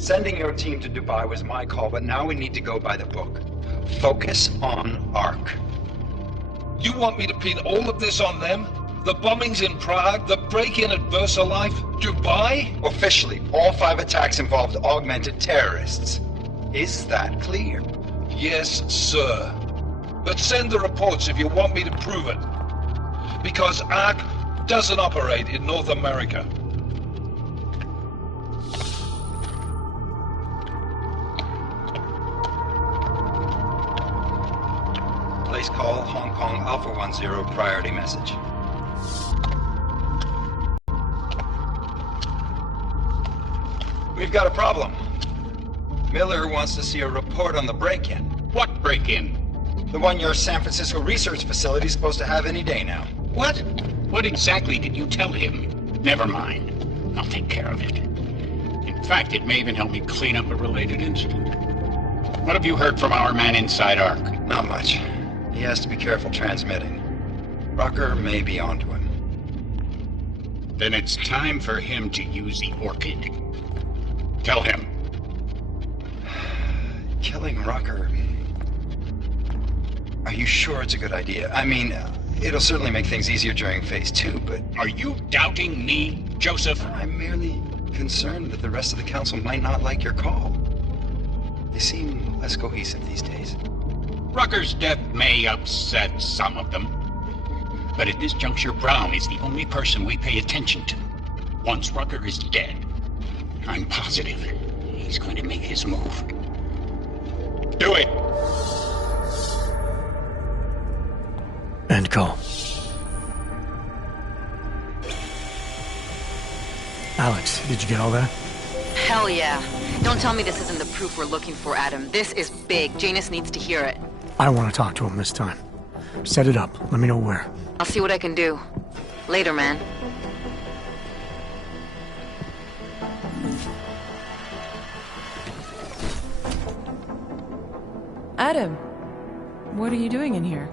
Sending your team to Dubai was my call, but now we need to go by the book. Focus on ARC. You want me to pin all of this on them? The bombings in Prague, the break-in at VersaLife, Dubai? Officially, all 5 attacks involved augmented terrorists. Is that clear? Yes, sir. But send the reports if you want me to prove it. Because ARC doesn't operate in North America. Place call, Hong Kong Alpha 10, priority message. We've got a problem. Miller wants to see a report on the break-in. What break-in? The one your San Francisco research facility is supposed to have any day now. What? What exactly did you tell him? Never mind. I'll take care of it. In fact, it may even help me clean up a related incident. What have you heard from our man inside ARC? Not much. He has to be careful transmitting. Rucker may be onto him. Then it's time for him to use the Orchid. Tell him. Killing Rucker... Are you sure it's a good idea? I mean, it'll certainly make things easier during Phase 2, but... Are you doubting me, Joseph? I'm merely concerned that the rest of the Council might not like your call. They seem less cohesive these days. Rucker's death may upset some of them. But at this juncture, Brown is the only person we pay attention to. Once Rucker is dead, I'm positive he's going to make his move. Do it! End call. Alex, did you get all that? Hell yeah. Don't tell me this isn't the proof we're looking for, Adam. This is big. Janus needs to hear it. I want to talk to him this time. Set it up. Let me know where. I'll see what I can do. Later, man. Adam, what are you doing in here?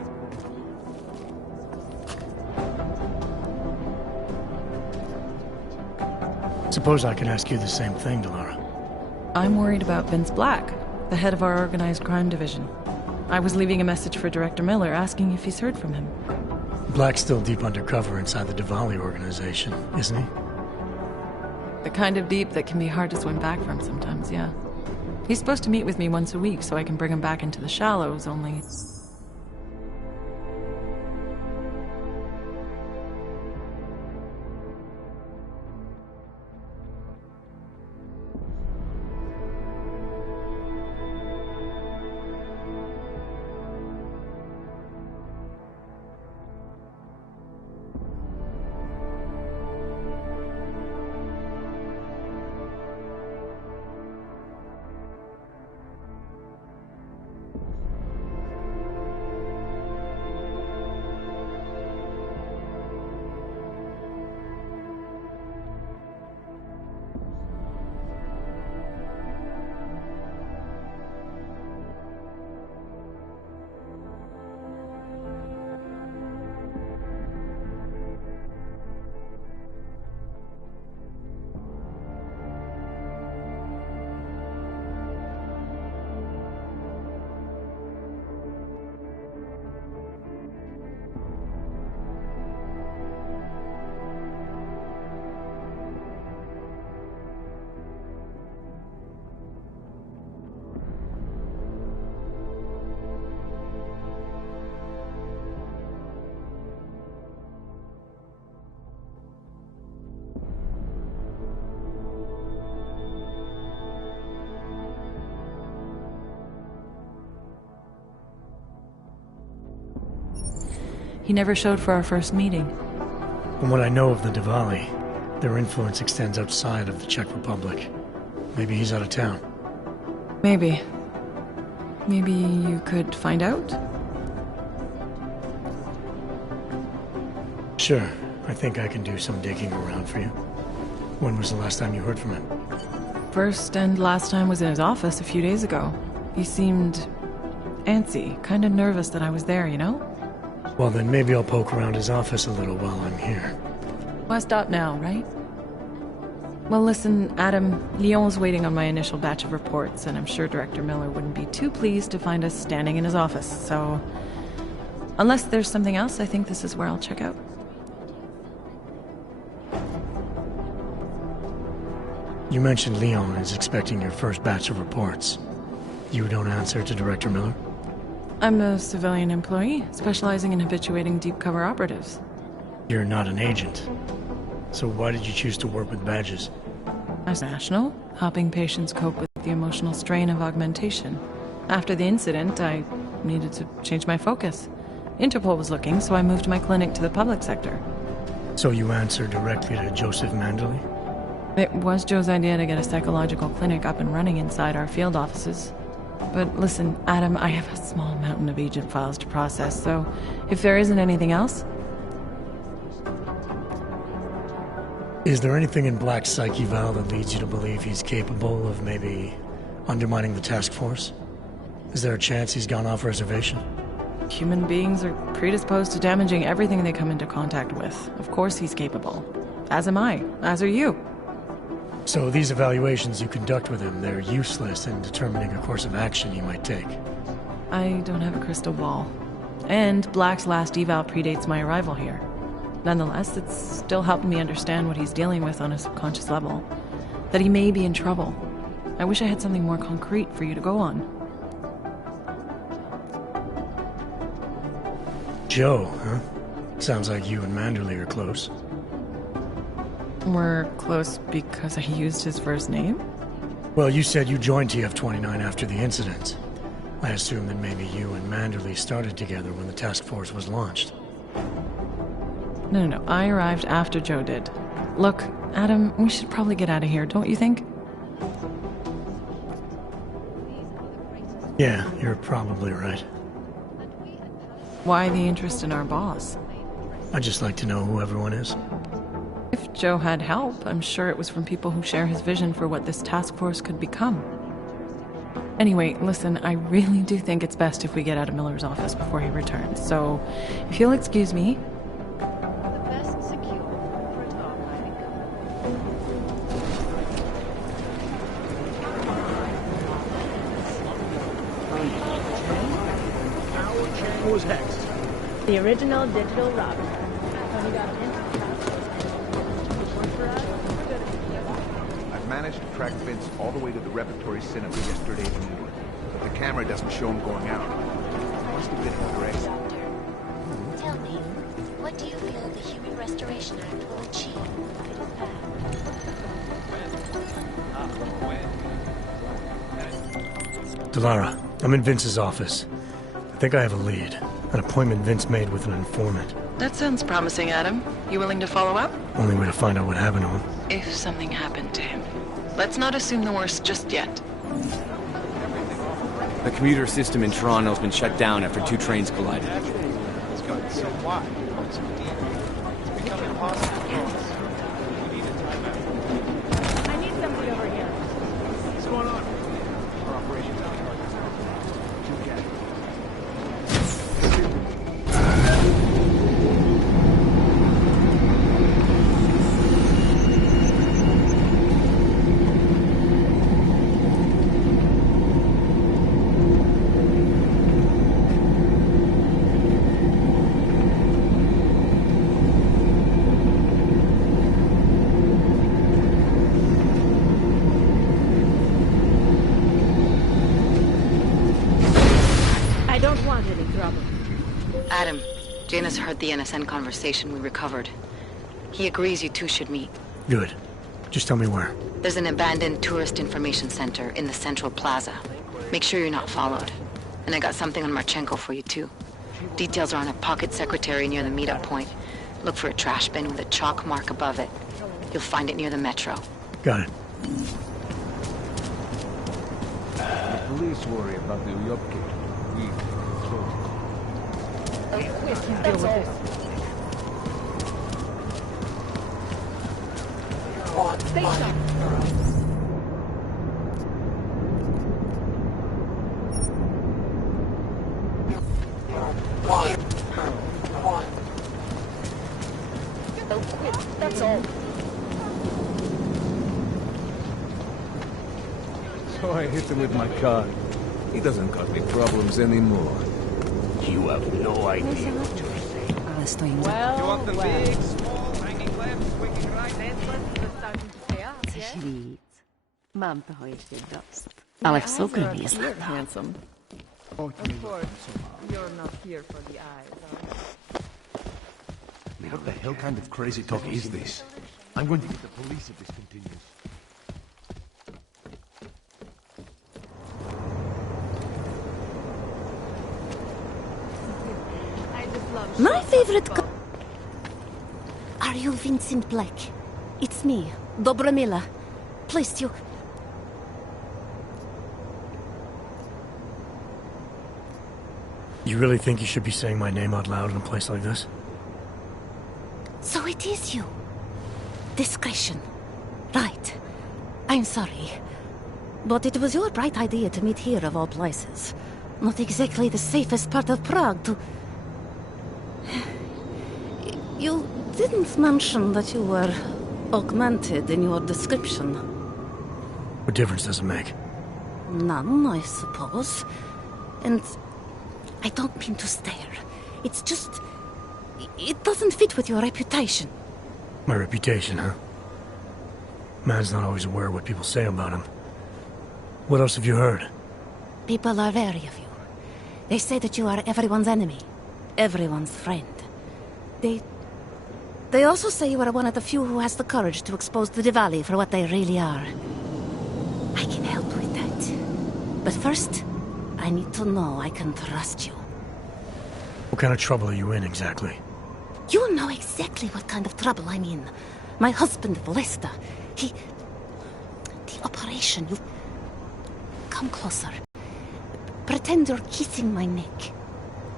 Suppose I could ask you the same thing, Delara. I'm worried about Vince Black, the head of our organized crime division. I was leaving a message for Director Miller asking if he's heard from him. Black's still deep undercover inside the Diwali organization, isn't he? The kind of deep that can be hard to swim back from sometimes, yeah. He's supposed to meet with me once a week so I can bring him back into the shallows, only... He never showed for our first meeting. From what I know of the Diwali, their influence extends outside of the Czech Republic. Maybe he's out of town. Maybe. Maybe you could find out? Sure. I think I can do some digging around for you. When was the last time you heard from him? First and last time was in his office a few days ago. He seemed antsy, kind of nervous that I was there, you know? Well, then maybe I'll poke around his office a little while I'm here. Why stop now, right? Well, listen, Adam, Lyon's waiting on my initial batch of reports, and I'm sure Director Miller wouldn't be too pleased to find us standing in his office, so... Unless there's something else, I think this is where I'll check out. You mentioned Leon is expecting your first batch of reports. You don't answer to Director Miller? I'm a civilian employee, specializing in habituating deep cover operatives. You're not an agent. So why did you choose to work with badges? As national, helping patients cope with the emotional strain of augmentation. After the incident, I needed to change my focus. Interpol was looking, so I moved my clinic to the public sector. So you answer directly to Joseph Manderley? It was Joe's idea to get a psychological clinic up and running inside our field offices. But listen, Adam, I have a small mountain of agent files to process, so if there isn't anything else... Is there anything in Black's psyche, Val, that leads you to believe he's capable of maybe undermining the task force? Is there a chance he's gone off reservation? Human beings are predisposed to damaging everything they come into contact with. Of course he's capable. As am I. As are you. So these evaluations you conduct with him, they're useless in determining a course of action he might take. I don't have a crystal ball. And Black's last eval predates my arrival here. Nonetheless, it's still helping me understand what he's dealing with on a subconscious level. That he may be in trouble. I wish I had something more concrete for you to go on. Joe, huh? Sounds like you and Manderley are close. We're close because I used his first name? Well, you said you joined TF-29 after the incident. I assume that maybe you and Manderley started together when the task force was launched. No. I arrived after Joe did. Look, Adam, we should probably get out of here, don't you think? Yeah, you're probably right. Why the interest in our boss? I'd just like to know who everyone is. If Joe had help, I'm sure it was from people who share his vision for what this task force could become. Anyway, listen, I really do think it's best if we get out of Miller's office before he returns, so if you'll excuse me... What was next? The original digital robber. I've managed to track Vince all the way to the repertory cinema yesterday evening, but the camera doesn't show him going out. Must have been in the race. Tell me, what do you feel the Human Restoration Act will achieve? Delara, I'm in Vince's office. I think I have a lead. An appointment Vince made with an informant. That sounds promising, Adam. You willing to follow up? Only way to find out what happened to him. If something happened to him. Let's not assume the worst just yet. The commuter system in Toronto's been shut down after 2 trains collided. So why? It's become impossible. I need somebody over here. What's going on? Our operations out here. Adam, Janus heard the NSN conversation we recovered. He agrees you two should meet. Good. Just tell me where. There's an abandoned tourist information center in the central plaza. Make sure you're not followed. And I got something on Marchenko for you too. Details are on a pocket secretary near the meetup point. Look for a trash bin with a chalk mark above it. You'll find it near the metro. Got it. The police worry about the Uyopke. That's all. Stay sharp. Don't quit. That's all. So I hit him with my car. He doesn't cause me problems anymore. You have no idea what you're saying. Well, You want the well. big, small, hanging left, swinging right? Starting to pay off, yes? Świt. Mam toho jeszcze dost. Ale w soukromí je You're snadná. handsome. Of course, you're not here for the eyes, What the hell kind of crazy talk is this? I'm going to get the police if this continues. I just love My favorite Are you Vincent Black? It's me, Dobromila. Please, you... You really think you should be saying my name out loud in a place like this? So it is you. Discretion. Right. I'm sorry. But it was your bright idea to meet here of all places. Not exactly the safest part of Prague to... You didn't mention that you were augmented in your description. What difference does it make? None, I suppose. And I don't mean to stare. It's just... It doesn't fit with your reputation. My reputation, huh? Man's not always aware of what people say about him. What else have you heard? People are wary of you. They say that you are everyone's enemy. Everyone's friend. They also say you are one of the few who has the courage to expose the Diwali for what they really are. I can help with that. But first, I need to know I can trust you. What kind of trouble are you in, exactly? You know exactly what kind of trouble I'm in. My husband, Lester, he... The operation, you... Come closer. Pretend you're kissing my neck.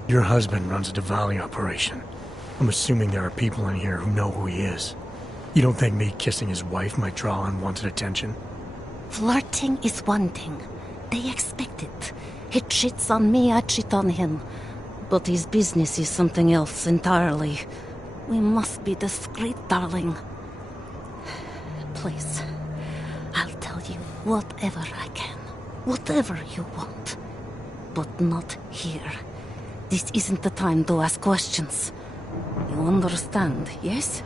Your husband runs a Diwali operation. I'm assuming there are people in here who know who he is. You don't think me kissing his wife might draw unwanted attention? Flirting is one thing. They expect it. He cheats on me, I cheat on him. But his business is something else entirely. We must be discreet, darling. Please, I'll tell you whatever I can. Whatever you want. But not here. This isn't the time to ask questions. You understand, yes?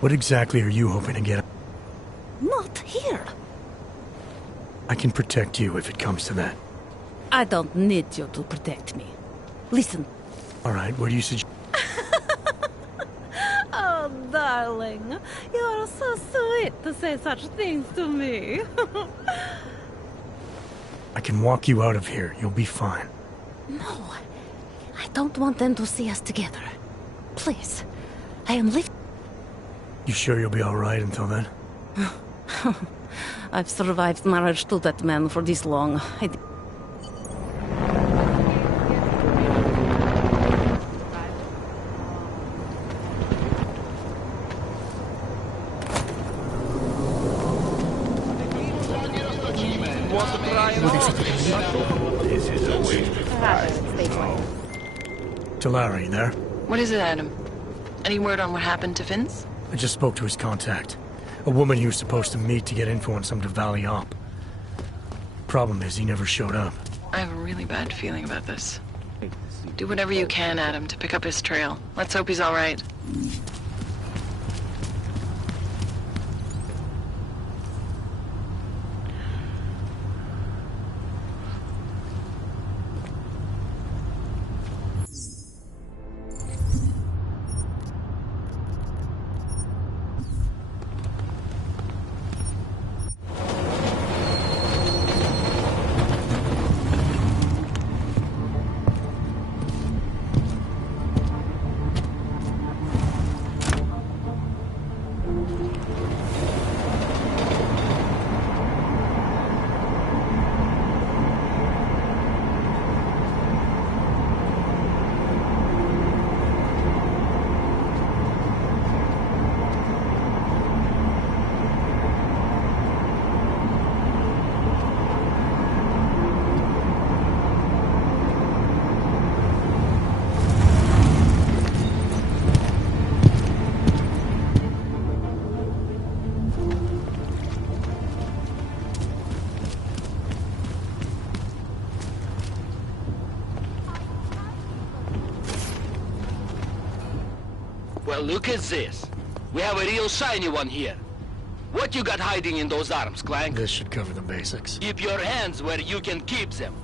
What exactly are you hoping to get? Not here. I can protect you if it comes to that. I don't need you to protect me. Listen. All right, where do you suggest? Oh, darling. You're so sweet to say such things to me. I can walk you out of here. You'll be fine. No. I don't want them to see us together. Please. I am leaving. You sure you'll be all right until then? I've survived marriage to that man for this long. This is a waste of time. Talari, there? What is it, Adam? Any word on what happened to Vince? I just spoke to his contact. A woman he was supposed to meet to get info on some Diwali op. Problem is, he never showed up. I have a really bad feeling about this. Do whatever you can, Adam, to pick up his trail. Let's hope he's all right. Well, look at this. We have a real shiny one here. What you got hiding in those arms, Clank? This should cover the basics. Keep your hands where you can keep them.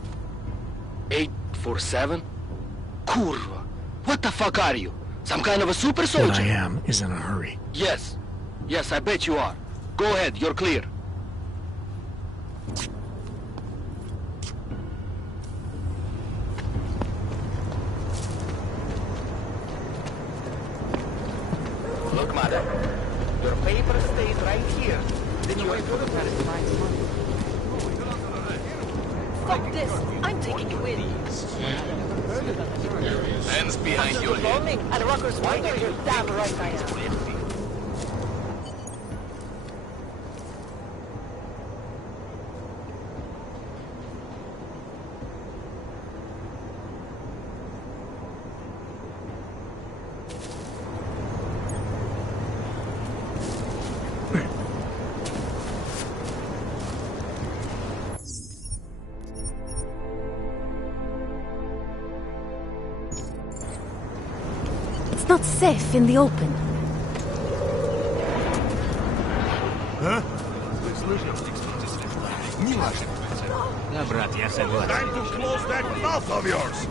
847? Kurva. What the fuck are you? Some kind of a super soldier? What I am is in a hurry. Yes. Yes, I bet you are. Go ahead, you're clear. Look, mother. Your paper stays right here. Then you wait for the parents to find money. Stop this! I'm taking you in. Hands behind your head. Bombing and rockers wonder you're damn right I am. It's not safe in the open. Huh? Да, брат, я согласен. Time to close that mouth of yours!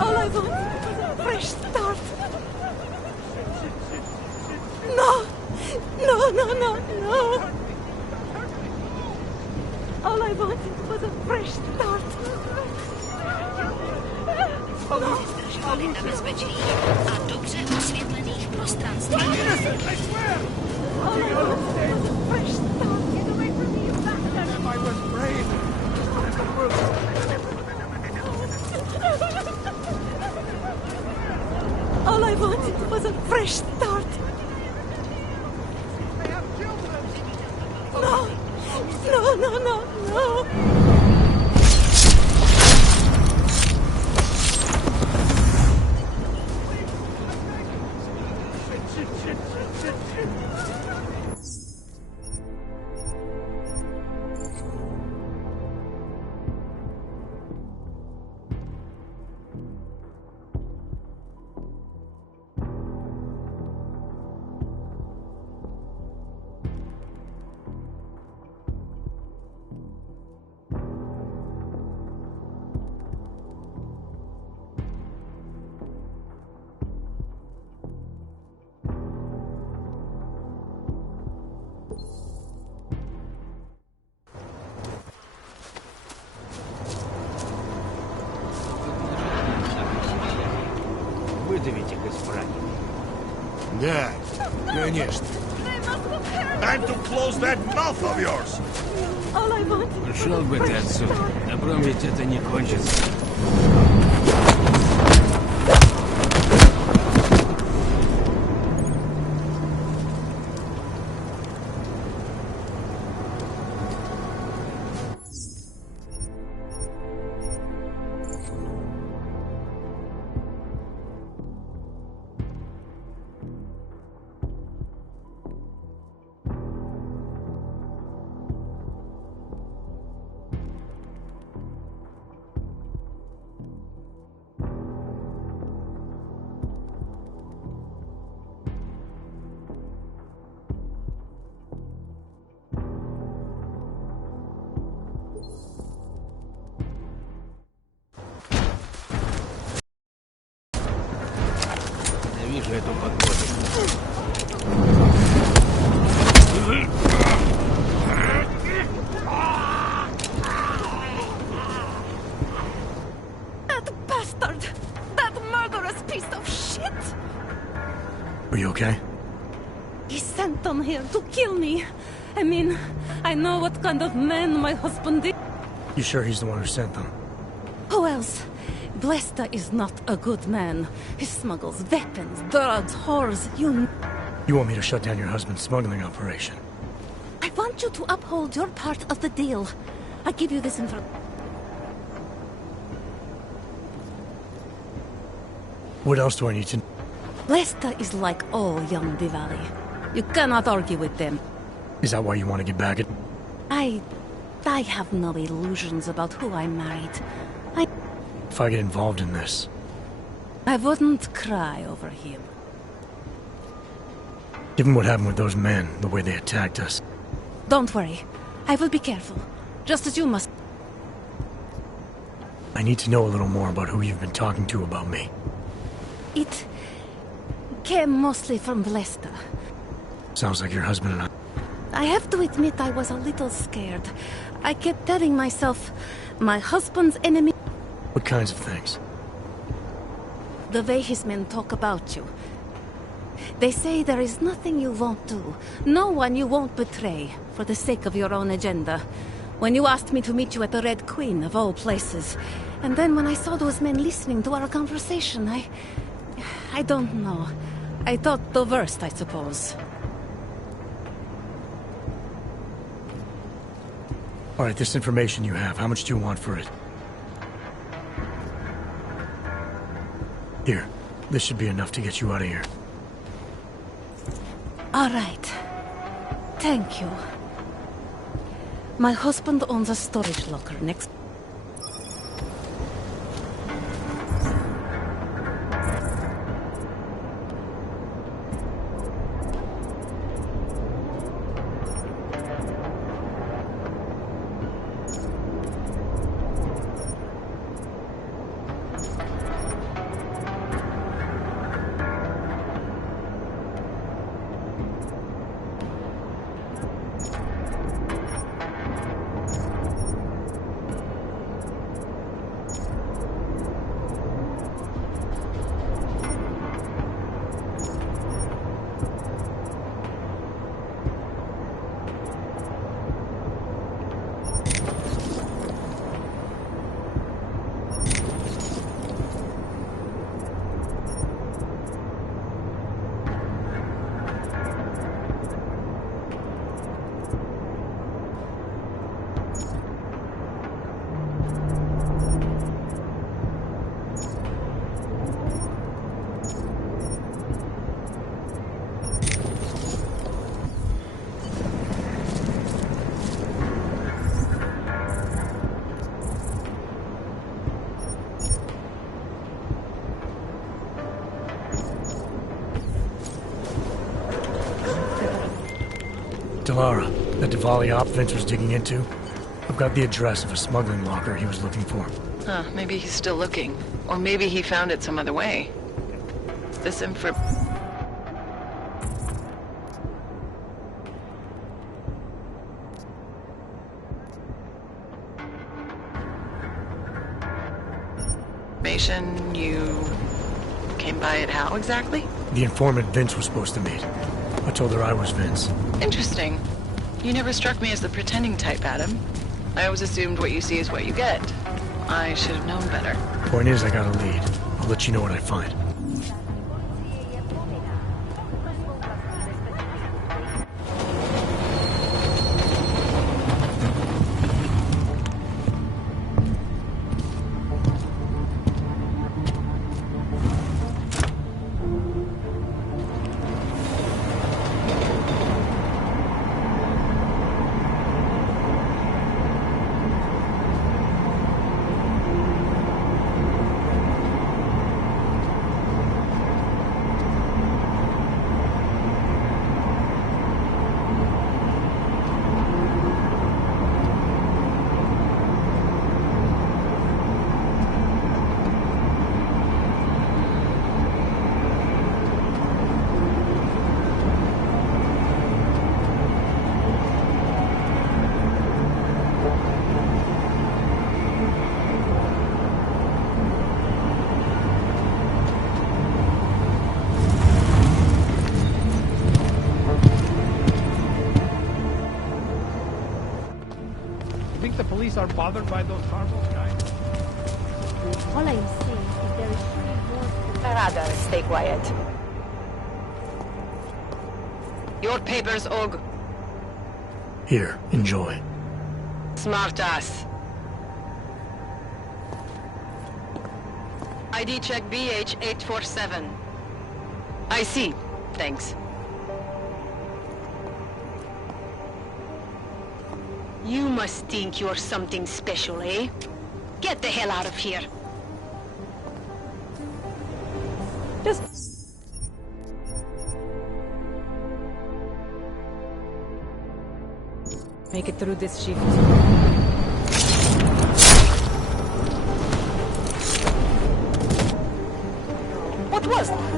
All I want was a fresh start. No! No, no, no, no! All I wanted was a fresh start. Zdržovali na bezpečí a dobře osvětlených prostranství. All I wanted was a fresh start. Get away from me, you bastard! I was brave. And the world... All I wanted was a fresh start. No! No, no, no, no! Выдавите их из фраги. Да, конечно. Time to close that mouth of yours! All I wanted Ушел бы ты отсюда. Добром ведь это не кончится. Вижу эту погоду. That bastard! That murderous piece of shit! Are you okay? He sent them here to kill me. I mean, I know what kind of man my husband is. You sure he's the one who sent them? Who else? Blesta is not a good man. He smuggles weapons, drugs, whores, you... You want me to shut down your husband's smuggling operation? I want you to uphold your part of the deal. I give you this information. What else do I need to... Blesta is like all young Diwali. You cannot argue with them. Is that why you want to get back at... I have no illusions about who I married. If I get involved in this... I wouldn't cry over him. Given what happened with those men, the way they attacked us... Don't worry. I will be careful. Just as you must. I need to know a little more about who you've been talking to about me. It came mostly from Vlesta. Sounds like your husband and I have to admit I was a little scared. I kept telling myself, my husband's enemy... What kinds of things? The way his men talk about you. They say there is nothing you won't do, no one you won't betray, for the sake of your own agenda. When you asked me to meet you at the Red Queen, of all places. And then when I saw those men listening to our conversation, I don't know. I thought the worst, I suppose. Alright, this information you have, how much do you want for it? Here, this should be enough to get you out of here. All right. Thank you. My husband owns a storage locker next... Delara, the Diwali op Vince was digging into? I've got the address of a smuggling locker he was looking for. Huh, maybe he's still looking. Or maybe he found it some other way. This information you came by it how exactly? The informant Vince was supposed to meet. I told her I was Vince. Interesting. You never struck me as the pretending type, Adam. I always assumed what you see is what you get. I should have known better. Point is, I got a lead. I'll let you know what I find. Are bothered by those harmless guys? All I'm saying is there is surely more... Rather, stay quiet. Your papers, Og. Here, enjoy. Smart ass. ID check BH847. I see. Thanks. You must think you're something special, eh? Get the hell out of here. Just... make it through this shift. What was that?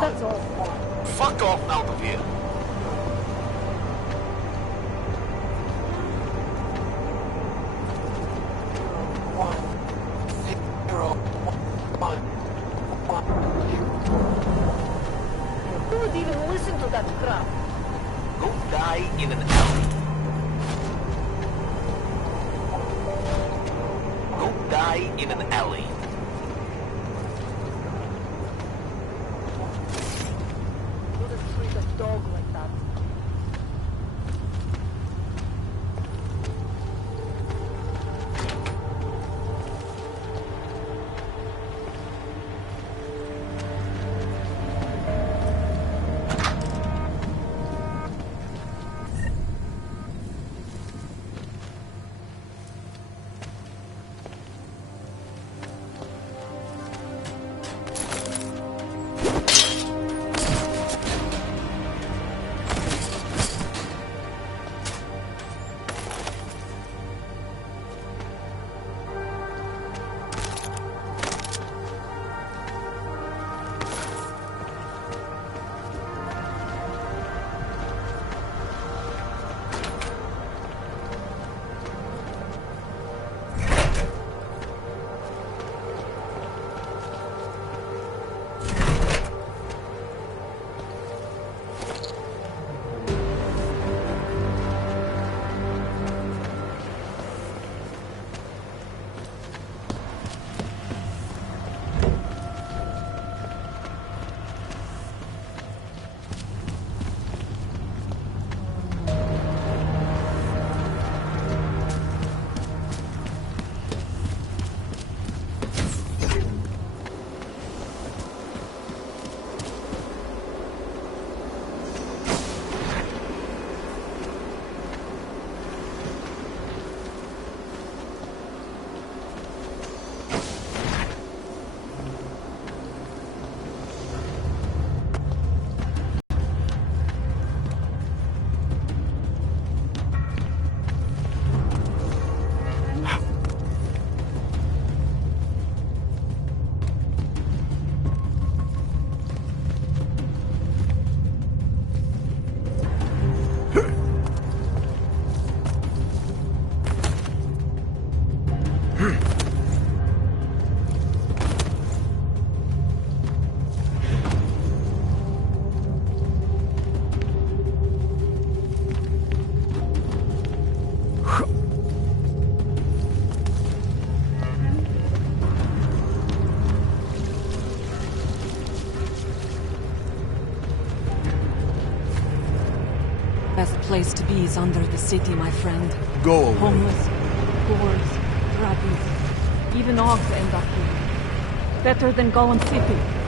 That's all. Fuck off out of here. Who would even listen to that crap? Go die in an alley. Go die in an alley. Dog like that. Best place to be is under the city, my friend. Go away. Homeless, boars, dragons, even orcs end up here. Better than Golem City.